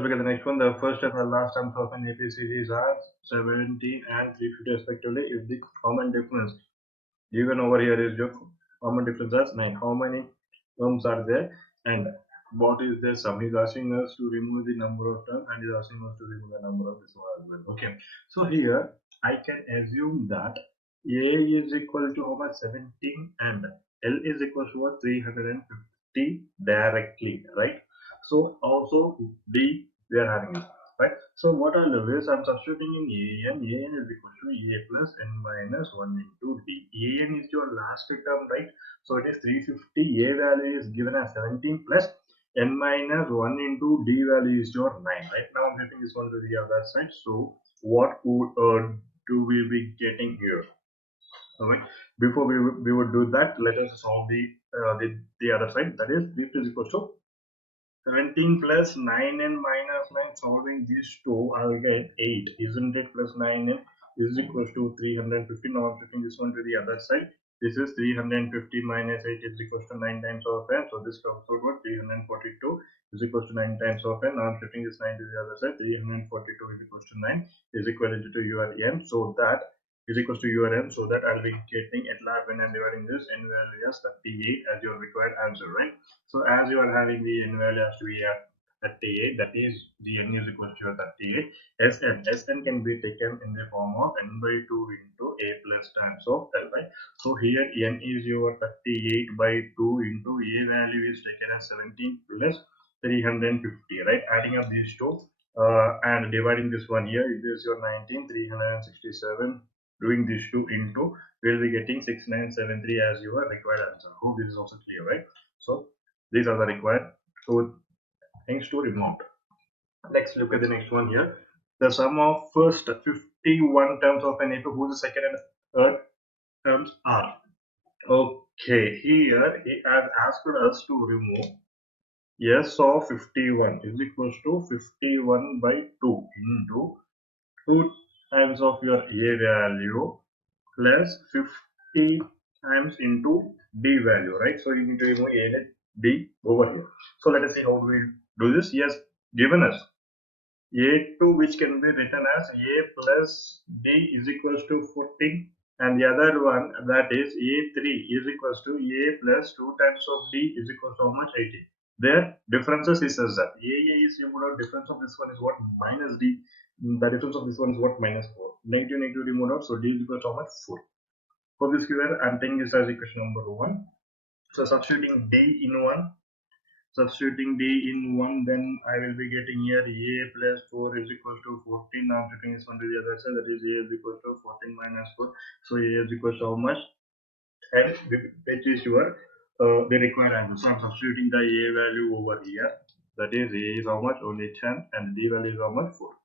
let's look at the next one. The first and the last terms of an AP series are 70 and 350 respectively. If the common difference given over here is your common difference as 9, how many terms are there and what is the sum? He's asking us to remove the number of terms and he's asking us to remove the number of this one as well. Okay, so here I can assume that A is equal to how much? 17 and L is equal to what? 350 directly, right? So also D we are having it, right? So what I'll do is I'm substituting in AN. AN is equal to A plus N minus 1 into D. AN is your last term, right? So it is 350. A value is given as 17 plus N minus 1 into D value is your 9, right? Now I'm getting this one to the other side. So what would do we be getting here? Alright. Before we would do that, let us solve the other side. That is, this is equal to 17 plus 9 and minus 9. Solving these two, I'll get 8, isn't it? Plus 9 is equals to 350. Now I'm shifting this one to the other side. This is 350 minus 8 is equals to 9 times of n. So this comes out what? 342 is equals to 9 times of n. Now I'm shifting this 9 to the other side. 342 is equals to 9 is equivalent to your n. So that is equals to your n. So that I'll be getting at last when I'm dividing this n value as 38 as your required answer, right? So as you are having the n value as to be at 38, that is the n is equal to 38. Sn can be taken in the form of n by 2 into a plus times of l, right? So here n is your 38 by 2 into a value is taken as 17 plus 350, right? Adding up these two and dividing this one here, it is your 19, 367. Doing these two into, we'll be getting 6973 as your required answer. Hope this is also clear, right? So these are the required two things to remove. Let's look at the next one here. The sum of first 51 terms of an AP whose second and third terms are. Okay, here he has asked us to remove S of 51 is equals to 51 by 2 into 2 times of your A value plus 50 times into D value, right? So you need to remove A and D over here. So let us see how we do this. Yes, given us A2 which can be written as A plus D is equals to 14, and the other one that is A3 is equals to A plus 2 times of D is equals to how much? 80. Their differences is as that A is removed out, difference of this one is what? Minus D. The difference of this one is what? Minus 4. Negative removed out, so D is equals to how much? 4. For this QR, I'm taking this as equation number 1. So substituting D in 1, then I will be getting here A plus 4 is equals to 14. Now I'm taking this one to the other side, that is A is equals to 14 minus 4. So A is equals to how much? And which is your the required answer. So I'm substituting the A value over here. That is A is how much? Only 10, and D value is how much? 4.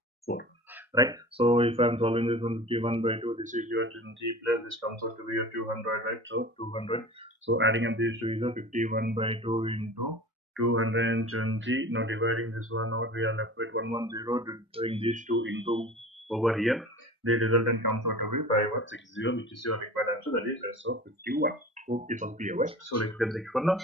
Right? So if I'm solving this 151 by 2, this is your 20 plus this comes out to be your 200, right? So 200. So adding up these two is a 51 by 2 into 220. Now dividing this one out, we are left with 110. Doing these two into over here, the resultant comes out to be 5160, which is your required answer, that is S of 51. Hope it's on clear, right? So let's get the next one now.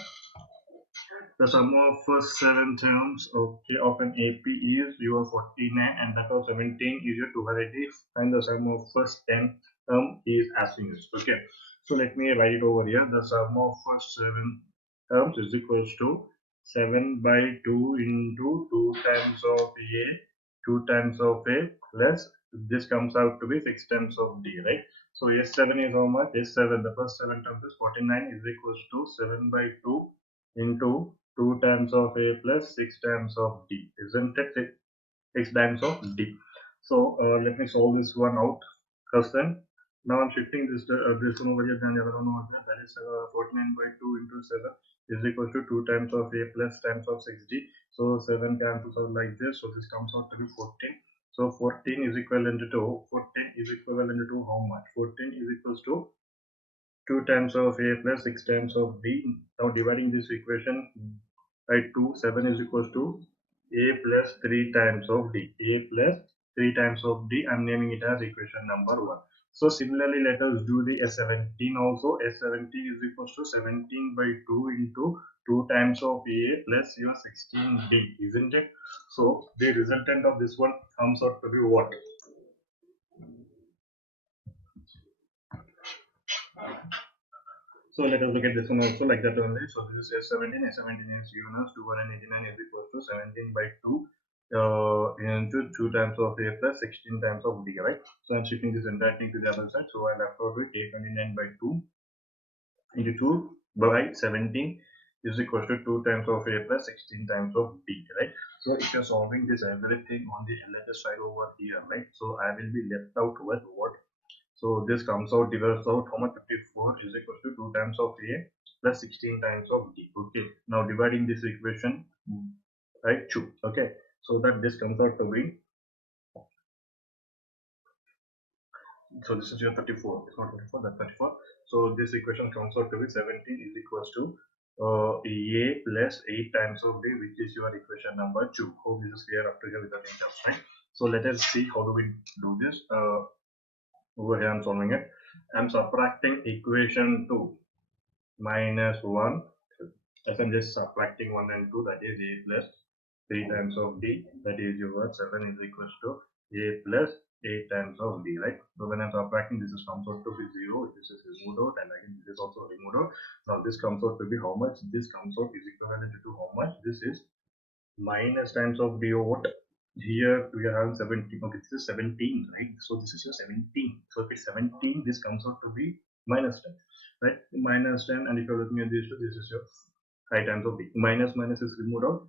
The sum of first 7 terms of an AP is your 49, and that of 17 is your 280, and the sum of first 10 term is as finished. Okay, so let me write it over here. The sum of first 7 terms is equals to 7 by 2 into 2 times of A, 2 times of A plus this comes out to be 6 times of D, right? So S7 is how much? S7, the first 7 terms is 49 is equals to 7 by 2 into 2 times of A plus 6 times of D, isn't it? 6 times of D. So let me solve this one out first. Then now I'm shifting this one over here, then the other one over here, that is 49 by 2 into 7 is equal to 2 times of A plus times of 6D. So 7 cancels out like this, so this comes out to be 14. So 14 is equivalent to how much? 14 is equals to 2 times of A plus 6 times of D. Now dividing this equation by 2, 7 is equals to A plus 3 times of D. A plus 3 times of D. I'm naming it as equation number 1. So similarly, let us do the S17 also. S17 is equals to 17 by 2 into 2 times of A plus your 16B, isn't it? So the resultant of this one comes out to be what? So let us look at this one also like that only. So this is S17. S17 is given as 289 is equals to 17 by 2 into 2 times of A plus 16 times of B, right? So I'm shifting this entire thing to the other side. So I left out with 829 by 2 into 2 by 17 is equal to 2 times of A plus 16 times of B, right? So if you're solving this everything on the LHS side over here, right? So I will be left out with what? So this comes out, divides out how much? 54 is equal to 2 times of A plus 16 times of B. Okay. Now dividing this equation, right? 2. Okay. So that this comes out to be, so this is your 34. It's not 34, that's 34. So this equation comes out to be 17 is equals to A plus 8 times of B, which is your equation number 2. Hope this is clear up to here without any doubts, right? So let us see how do we do this. Over here I'm solving it. I'm subtracting equation 2 minus 1, as I'm just subtracting 1 and 2, that is A plus 3 times of D, that is your 7 is equals to A plus 8 times of D, right? So when I'm subtracting, this is comes out to be 0, this is removed out, and again this is also removed out. Now this comes out to be how much? This comes out is equivalent to how much? This is minus times of D over here we are having 17. Okay, this is 17, right? So this is your 17. So if it's 17, this comes out to be minus 10, right? Minus 10, and if you're looking at this, this is your 5 times of D. Minus minus is removed out.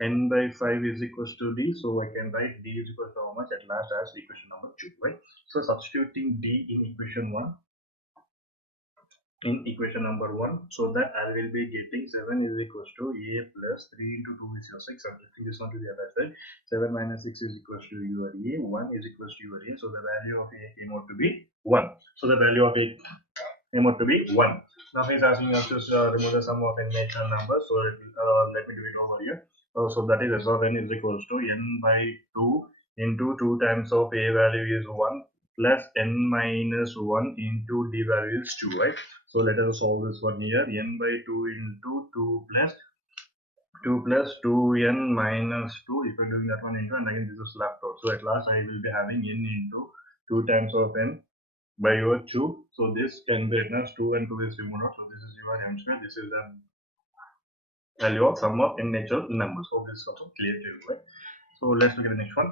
N by 5 is equals to D, so I can write D is equal to how much at last as equation number 2, right? So substituting D in equation 1, in equation number 1, so that I will be getting 7 is equals to A plus 3 into 2 is your 6. I'm shifting this one to the other side. 7 minus 6 is equals to your A, 1 is equals to your A, so the value of A came out to be 1. So the value of A came out to be 1. Now he's asking us to remove the sum of n natural numbers, so let me do it over here. So that is S of n is equals to n by 2 into 2 times of A value is 1 plus n minus 1 into D value is 2, right? So let us solve this one here. N by 2 into 2 plus 2n minus 2. If you're doing that one into, and again this is left out. So at last I will be having n into 2 times of n by your 2. So this 10 by 2 and 2 is removed out. So this is your m square. This is the value of sum of n natural numbers. So this is also clear to you, right? So let's look at the next one.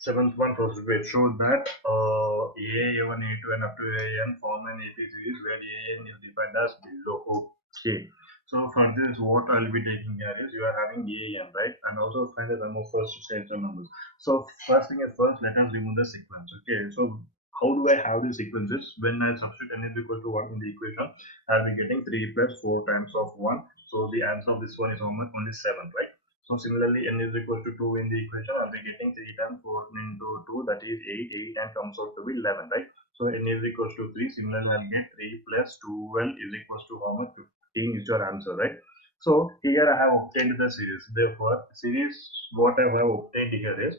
Seventh one process where it shows that A1, A2, and up to AN form an AP series where AN is defined as below. Okay. So for this, what I'll be taking here is you are having AN, right? And also find the sum of first sets of numbers. So first thing is first, let us remove the sequence. Okay. So how do I have the sequences? When I substitute n is equal to 1 in the equation, I'll be getting 3 plus 4 times of 1. So the answer of this one is almost only 7, right? So similarly, n is equal to 2 in the equation. I'll be getting 3 times 4 into 2, that is 8. 8 and comes out to be 11, right? So n is equals to 3. Similarly, I'll get 3 plus 12 is equals to how much? 15 is your answer, right? So here I have obtained the series. Therefore, series what I have obtained here is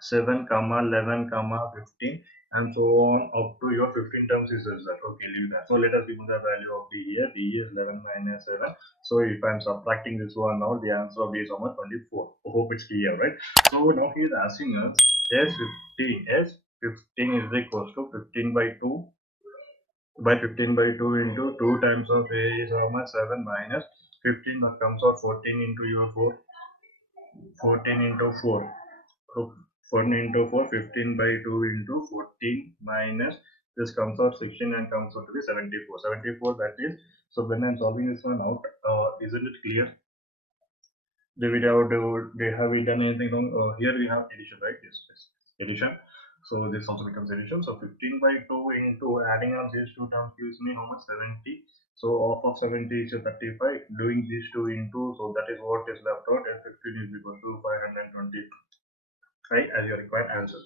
7 comma 11 comma 15 and so on up to your 15 terms is that. Okay, leave that. So let us remove the value of d here. D is 11 minus 7. So if I'm subtracting this one out, the answer of d is almost 24. I hope it's clear, right? So now he is asking us s15 is equals to 15 by 2 by 15 by 2 into 2 times of a is how much? 7 minus 15, that comes out 14 into your 4, 14 into 4. So 1 into 4, 15 by 2 into 14 minus this comes out 16 and comes out to be 74. 74, that is, so when I'm solving this one out, isn't it clear? Have we done anything wrong? Here we have addition, right? Yes, yes. Addition. So this also becomes addition. So 15 by 2 into adding up these two terms gives me how much? 70. So off of 70 is 35. Doing these two into, so that is what is left out, and 15 is equal to 520. Right, as your required answer.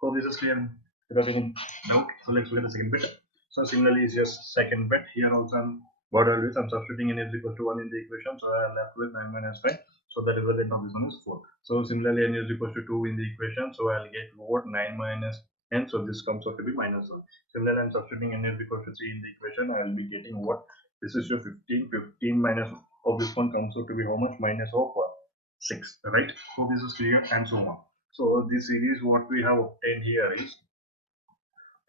Hope this is clear without any doubt. So let's look at the second bit. So similarly is your second bit. Here also what I'll do is I'm substituting n is equal to 1 in the equation. So I'm left with 9 minus 5. So the result of this one is 4. So similarly n is equal to 2 in the equation. So I'll get what? 9 minus and so this comes out to be minus 1. Similarly, I'm substituting n is equal to 3 in the equation. I will be getting what? This is your 15. 15 minus of this one comes out to be how much? Minus of what? 6, right? So this is clear and so on. So this series what we have obtained here is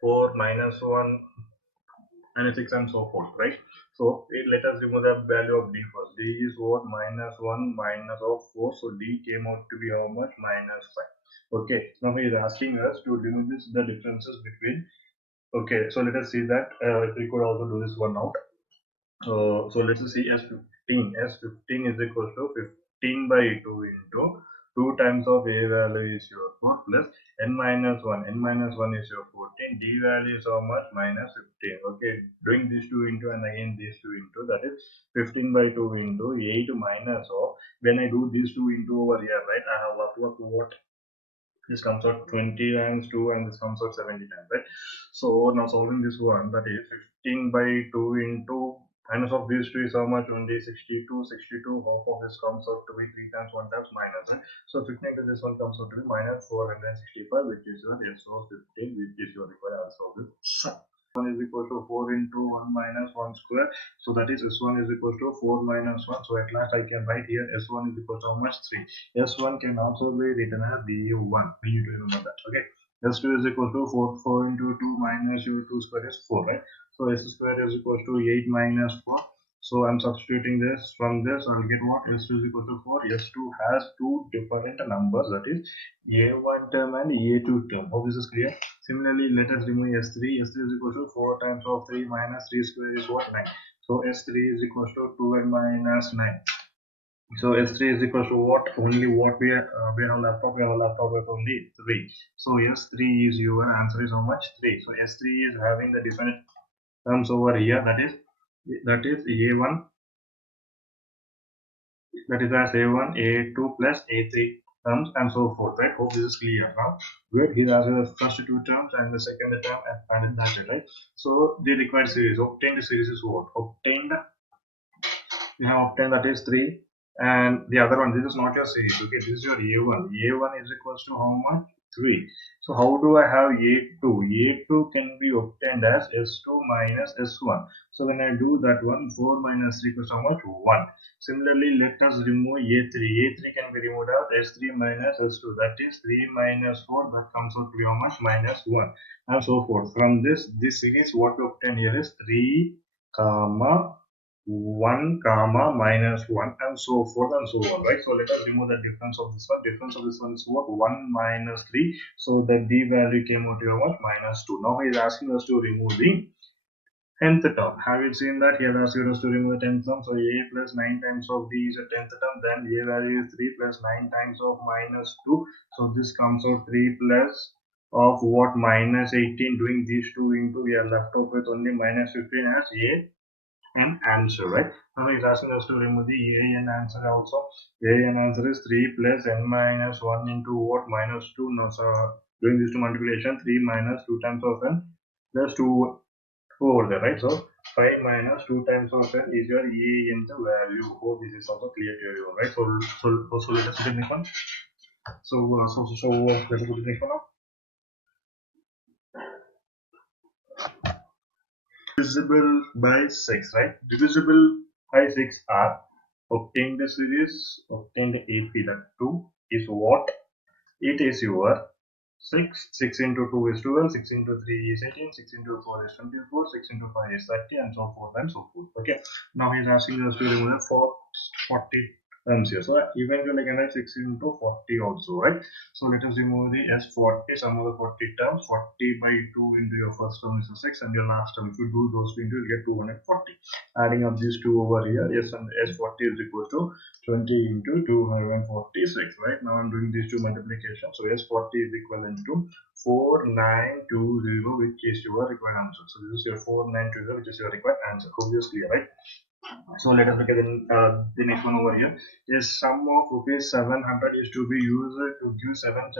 4 minus 1 and 6 and so forth, right? So let us remove the value of d first. D is what? Minus 1 minus of 4. So d came out to be how much? Minus 5. Okay, now he is asking us to remove this the differences between. Okay, so let us see that if we could also do this one out. So let's see S15. S15 is equal to 15 by 2 into 2 times of A value is your 4 plus n minus 1. N minus 1 is your 14. D value is how much? Minus 15. Okay, doing these 2 into and again these 2 into, that is 15 by 2 into 8 minus of, when I do these 2 into over here, right, I have left what? This comes out 20 times 2 and this comes out 70 times, right? So now solving this one, that is 15 by 2 into minus of these 2 is how much? Only 62. 62, half of this comes out to be 3 times 1 times minus, right? So 15 to this one comes out to be minus 465, which is your SO15, which is your required answer of this. 1 is equal to 4 into 1 minus 1 square. So that is S1 is equal to 4 minus 1. So at last I can write here S1 is equal to how much? 3. S1 can also be written as BU1. We need to remember that. Okay. S2 is equal to 4 into 2 minus U2 square is 4, right? So S square is equal to 8 minus 4. So I'm substituting this from this. I'll get what? S2 is equal to 4. S2 has two different numbers, that is A1 term and A2 term. Hope this is clear. Similarly, let us remove S3. S3 is equal to 4 times of 3 minus 3 square is what? 9. So S3 is equal to 2n minus 9. So S3 is equal to what? Only what we have left out? We have left out with only 3. So S3 is your answer is how much? 3. So S3 is having the different terms over here, that is A1, that is as A1, A2 plus A3 terms and so forth, right? Hope this is clear now. Good. Here are the first two terms and the second term and that, right? So the required series, obtained series is what? Obtained, we have obtained, that is 3, and the other one, this is not your series. Okay, this is your A1. A1 is equals to how much? 3. So how do I have A2? A2 can be obtained as S2 minus S1. So when I do that one, 4 minus 3 equals how much? 1. Similarly, let us remove A3. A3 can be removed as S3 minus S2. That is 3 minus 4. That comes out to be how much? Minus 1. And so forth. From this series, what we obtain here is 3, comma 1 comma minus 1 and so forth and so on, right? So let us remove the difference of this one. Difference of this one is what? 1 minus 3. So the d value came out to how much? Minus 2. Now he is asking us to remove the nth term. Have you seen that? He has asked us to remove the 10th term. So a plus 9 times of d is a 10th term. Then a value is 3 plus 9 times of minus 2. So this comes out 3 plus of what? Minus 18. Doing these two into, we are left out with only minus 15 as a an answer, right? Now he's asking us to remove the an answer also. An answer is 3 plus n minus 1 into what? Minus 2. Now, so doing this to multiplication, 3 minus 2 times of n plus 2 over there, right? So 5 minus 2 times of n is your in the value. Hope this is also clear to everyone, right? So let us do the next one. Let us do the next one now. Divisible by 6, right? Divisible by 6 are obtained the series, obtained AP, that 2 is what? It is your 6. 6 into 2 is 12, 6 into 3 is 18, 6 into 4 is 24, 6 into 5 is 30 and so forth and so forth. Okay, now he is asking us to remove the 40 terms here. So eventually I can write 6 into 40 also, right? So let us remove the S40, sum of the 40 terms. 40 by 2 into your first term is 6 and your last term, if you do those two into, you get 240. Adding up these two over here, yes, and S40 is equal to 20 into 246, right? Now I'm doing these two multiplication. So S40 is equivalent to 4920, which is your required answer. So this is your 4920, which is your required answer. Hope this is clear, right? So let us look at the next one over here. Is sum of rupees 700 is to be used to give 7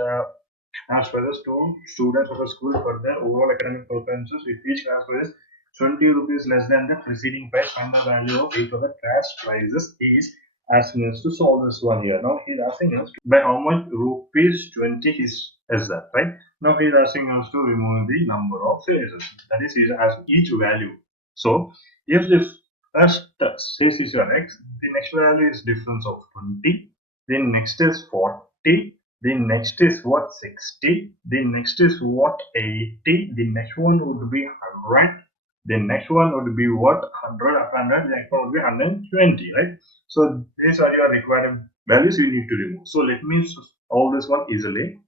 transfers to students of a school for their overall academic performances. If each transfer is 20 rupees less than the preceding price, and the value of each of the cash prices is asking us to solve this one here. Now he is asking us by how much rupees 20 is is that right? Now he is asking us to remove the number of phases. That is, he has each value. So if the first phase is your x, the next value is difference of 20. The next is 40. The next is what 60. The next is what 80. The next one would be 100. The next one would be what 100 after 100. The next one would be 120, right? So these are your required values you need to remove. So let me solve this one easily.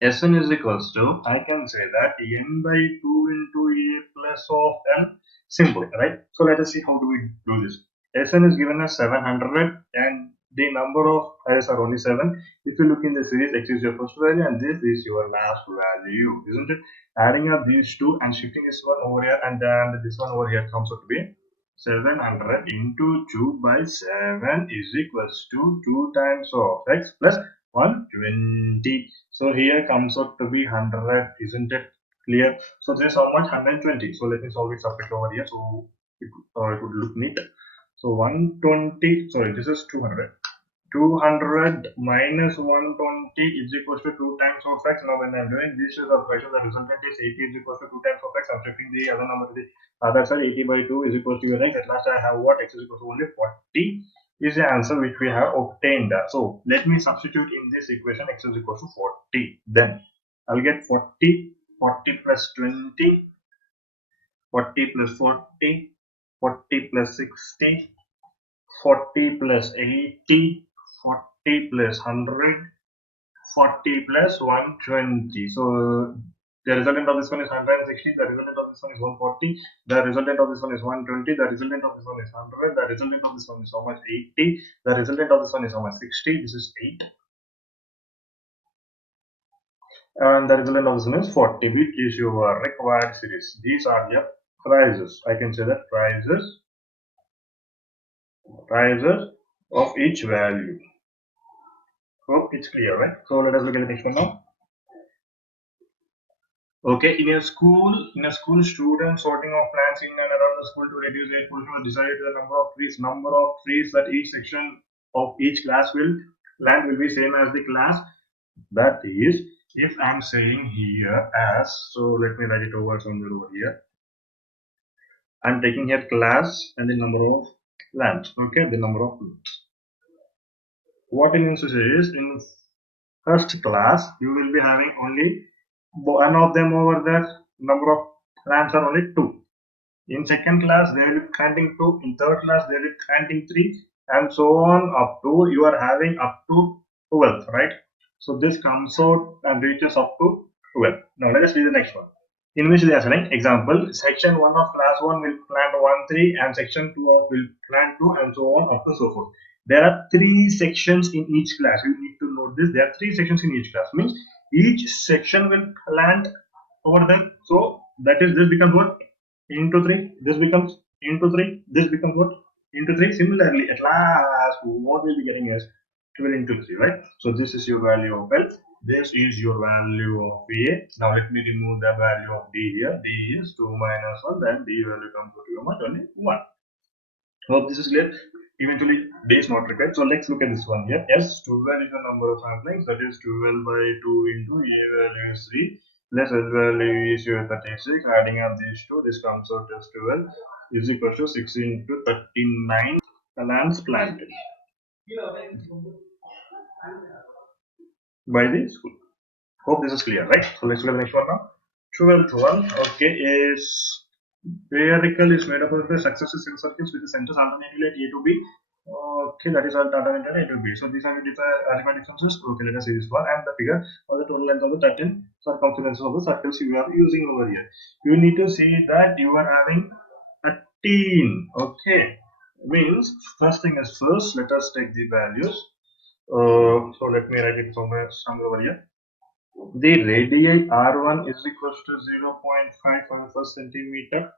Sn is equals to, I can say that n by 2 into a plus of n, simple, right? So let us see how do we do this. Sn is given as 700 and the number of arrays are only 7. If you look in the series, x is your first value and this is your last value, isn't it? Adding up these two and shifting this one over here and then this one over here comes out to be 700 into 2 by 7 is equals to 2 times of x plus 120. So here comes out to be 100, isn't it clear? So this is how much 120. So let me solve it separately over here so it would look neat. So 120, sorry, this is 200. 200 minus 120 is equals to 2 times of x. Now when I'm doing this is operation, the resultant is 80 is equals to 2 times of x. I'm shifting the other number to the other side. 80 by 2 is equals to your x. At last I have what? X is equals to only 40 is the answer which we have obtained. So let me substitute in this equation x is equals to 40. Then I'll get 40, 40 plus 20, 40 plus 40, 40 plus 60, 40 plus 80, 40 plus 100, 40 plus 120. So the resultant of this one is 160, the resultant of this one is 140, the resultant of this one is 120, the resultant of this one is 100, the resultant of this one is how much 80, the resultant of this one is how much 60, this is 8, and the resultant of this one is 40, which is your required series. These are your prices. I can say that prices of each value. Hope it's clear, right? So let us look at the next one now. Okay, in a school, students sorting of plants in and around the school to reduce air pollution decided the number of trees that each section of each class will plant will be same as the class. That is, if I'm saying here as, so let me write it over somewhere over here. I'm taking here class and the number of plants. Okay, the number of plants. What it means to say is in first class you will be having only one of them over there. Number of plants are only 2. In second class they will be planting 2. In third class they will be planting 3, and so on up to you are having up to 12, right? So this comes out and reaches up to 12. Now let us see the next one, in which they are saying example section 1 of class 1 will plant 1 tree and section 2 of will plant 2 and so on up to so forth. There are 3 sections in each class. You need to note this. There are 3 sections in each class, means each section will plant over there. So that is, this becomes what? Into 3. This becomes into 3. This becomes what? Into 3. Similarly, at last, what we'll be getting is 12 into 3, right? So this is your value of L. This is your value of A. Now let me remove the value of D here. D is 2 minus 1. Then D value comes to how much? Only 1. Hope this is clear. Eventually, D is not required. So let's look at this one here. S, 12 is the number of samplings. That is 12 by 2 into A value is 3. Plus L value is your 36. Adding up these two, this comes out as 12 is equal to 6 into 39 plants planted by the school. Hope this is clear, right? So let's look at the next one now. 12th one, okay, is Periodical is made up of the successive circles with the centers alternatively at A to B. Okay, that is alternatively A to B. So these are the arithmetic differences. Okay, let us see this one and the figure of the total length of the 13 circumferences of the circles you are using over here. You need to see that you are having 13. Okay, means first thing is first. Let us take the values. So let me write it somewhere over here. The radii R1 is equal to 0.5 centimeter.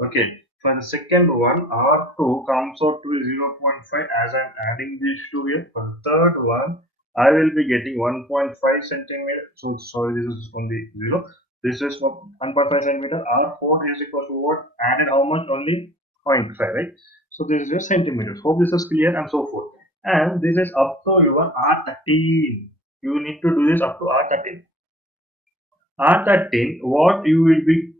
Okay, for the second one, R2 comes out to 0.5 as I'm adding these two here. For the third one, I will be getting 1.5 centimeter. So sorry, this is only 0. This is 1.5 centimeter. R4 is equal to what? Added how much? Only 0.5, right? So this is your centimeters. Hope this is clear and so forth. And this is up to your R13. You need to do this up to R13. R13, what you will be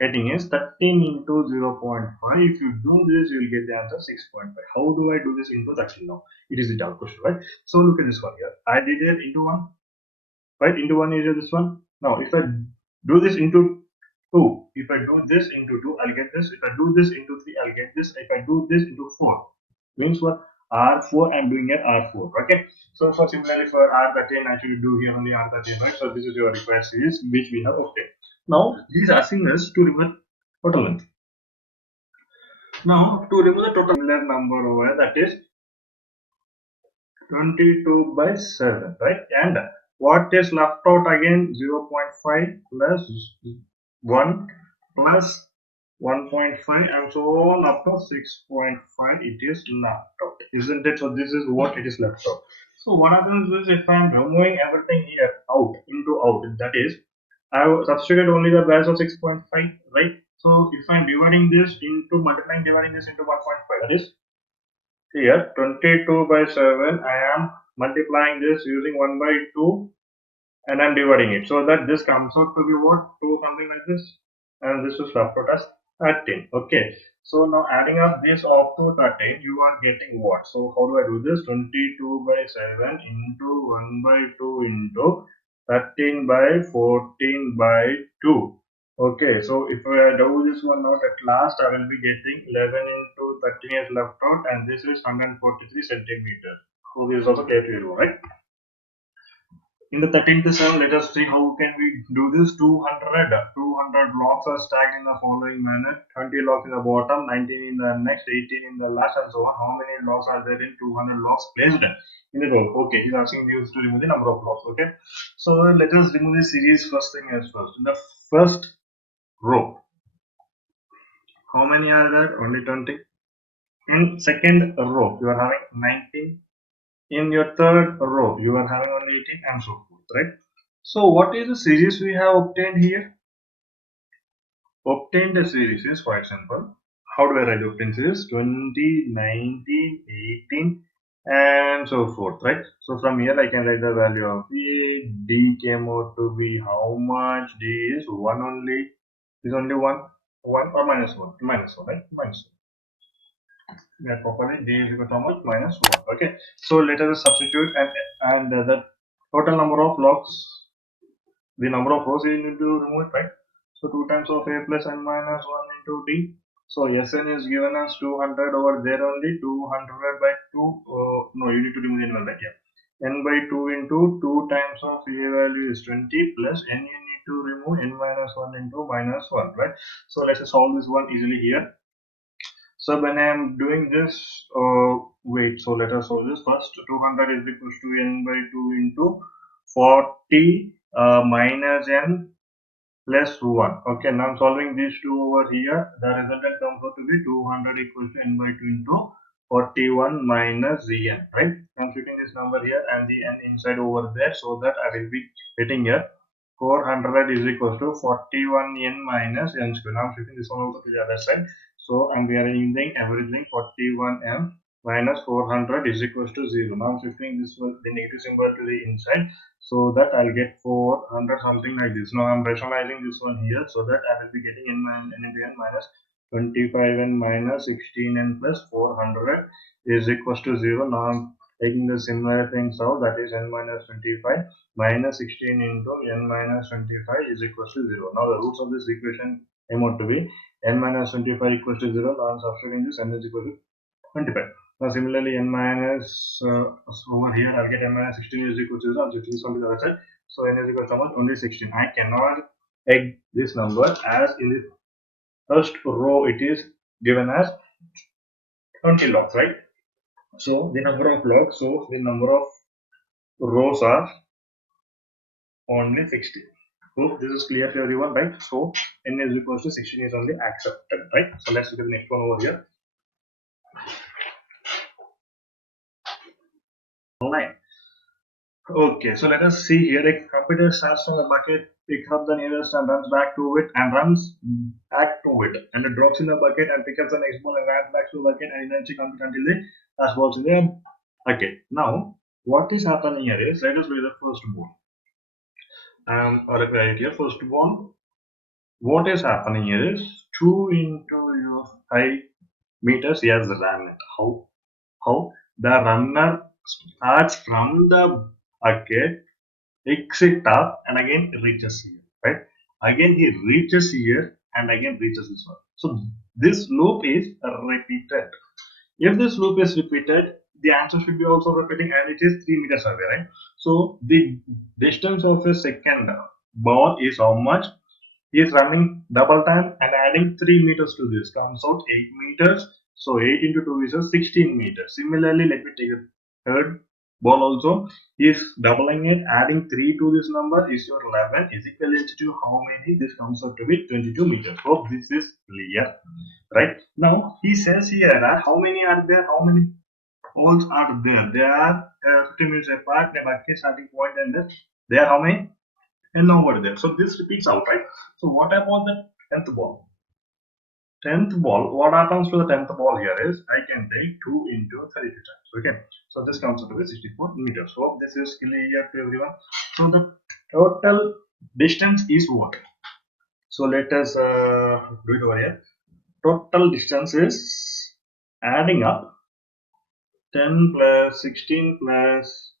getting is 13 into 0.5. If you do this, you will get the answer 6.5. How do I do this into 13 now? It is the doubt question, right? So look at this one here. I did it into 1, right? Into 1 is this one. Now, if I do this into 2, if I do this into 2, I'll get this. If I do this into 3, I'll get this. If I do this into 4, means what? R4, I'm doing at R4, okay? So for similarly for R13, I should do here only R13, right? So this is your required series which we have obtained. Now, this is asking us to remove total length. Now, to remove the total number over, that is 22 by 7, right? And what is left out again? 0.5 plus 1 plus 1.5 and so on up to 6.5. It is left out, isn't it? So this is what it is left out. So what happens is, if I am removing everything here out into out, that is, I will substitute only the values of 6.5, right? So if I'm dividing this into multiplying, dividing this into 1.5, that is here 22 by 7. I am multiplying this using 1 by 2 and I'm dividing it, so that this comes out to be what? 2, something like this, and this is left out as 13. Okay, so now adding up this up to 13, you are getting what? So how do I do this? 22 by 7 into 1 by 2 into 13 by 14 by 2. Okay, so if I do this one out, at last I will be getting 11 into 13 is left out, and this is 143 centimeters. So this is also clear to you, right? In the 13th term, let us see how can we do this. 200 blocks are stacked in the following manner. 20 blocks in the bottom, 19 in the next, 18 in the last, and so on. How many blocks are there in 200 blocks placed in the row? Okay, he's asking you to remove the number of blocks. Okay, so let us remove the series first thing as first. In the first row, how many are there? Only 20. In second row, you are having 19. In your third row, you are having only 18, and so forth, right? So what is the series we have obtained here? Obtained a series is quite simple. How do I write the obtained series? 20, 19, 18, and so forth, right? So from here I can write the value of A. D came out to be how much? D is 1 only. Is only 1 or minus 1? Minus 1, right? Minus 1. Yeah, properly D is equal to how much? Minus 1. Okay, so let us substitute and the total number of blocks, the number of rows you need to remove it, right? So 2 times of A plus n minus 1 into D. So Sn is given as 200 over there only. 200 by 2. No, you need to remove the n, right? Yeah. N by 2 into 2 times of A value is 20 plus n you need to remove n minus 1 into minus 1, right? So let's solve this one easily here. So when I am doing this, wait, so let us solve this first. 200 is equals to n by 2 into 40 minus n plus 1. Okay, now I'm solving these two over here. The resultant comes out to be 200 equals to n by 2 into 41 minus n, right? I'm putting this number here and the n inside over there, so that I will be getting here 400 is equals to 41n minus n square. Now I'm shifting this one over to the other side. So I'm rearranging everything. 41m minus 400 is equals to 0. Now I'm shifting this one, the negative symbol to the inside, so that I'll get 400 something like this. Now I'm rationalizing this one here, so that I will be getting n into n minus 25n minus 16n plus 400 is equals to 0. Now I'm taking the similar things out, that is n minus 25 minus 16 into n minus 25 is equals to 0. Now the roots of this equation came out to be n minus 25 equals to 0. Now I'm substituting this, n is equal to 25. Now similarly n minus over here I'll get n minus 16 is equal to 0. I'm shifting this one to the other side. So n is equal to how much? Only 16. I cannot take this number as in the first row it is given as 20 logs, right? So the number of logs, so the number of rows are only 16. So this is clear to everyone, right? So n is equals to 16 is only accepted, right? So let's look at the next one over here. Line. Okay, so let us see here. A computer starts from a bucket, picks up the nearest and runs back to it and runs back to it, and it drops in the bucket and picks up the next ball and runs back to the bucket and eventually completes until the last ball's in the bucket. Now what is happening here is, let us look at the first ball. Or if I write here, first ball, what is happening here is 2 into your 5 meters he has run it. How? The runner starts from the bucket, picks it up, and again reaches here, right? Again he reaches here and again reaches this one. So this loop is repeated. If this loop is repeated, the answer should be also repeating, and it is 3 meters away, right? So the distance of a second ball is how much? He is running double time and adding 3 meters to this, comes out 8 meters. So 8 into 2 is a 16 meters. Similarly, let me take a third ball also. He is doubling it, adding 3 to this number is your 11, is equivalent to how many? This comes out to be 22 meters. Hope this is clear, right? Now he says here that how many are there? How many holes are there? They are 15 meters apart. The bucket starting point and then they are how many? And over there. So this repeats out, right? So what about the 10th ball? 10th ball, what happens to the 10th ball here is I can take 2 into 32 times. Okay, so this comes out to be 64 meters. So this is clear to everyone. So the total distance is what? So let us do it over here. Total distance is adding up 10 plus 16 plus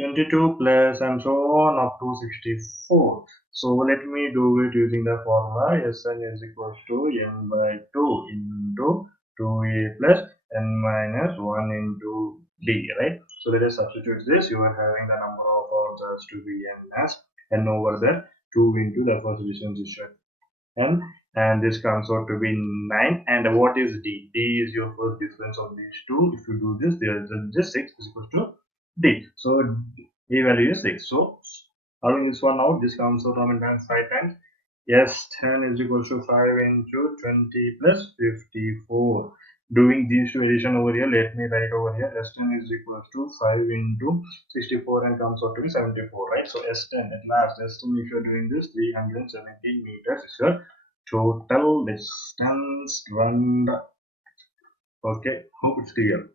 22 plus and so on up to 64. So let me do it using the formula Sn is equals to n by 2 into 2a plus n minus 1 into d, right? So let us substitute this. You are having the number of holes as to be n as n over there, 2 into the first distance is n, and this comes out to be 9. And what is d? D is your first difference of these two. If you do this, there is just 6 is equals to d. So d value is 6. So solving this one out, this comes out how many times? 5 times. Yes, 10 is equals to 5 into 20 plus 54. Doing this addition over here, let me write over here. S10 is equals to 5 into 64 and comes out to be 74, right? So S10 at last, S10 if you're doing this, 317 meters is your total distance run. Okay, hope it's clear.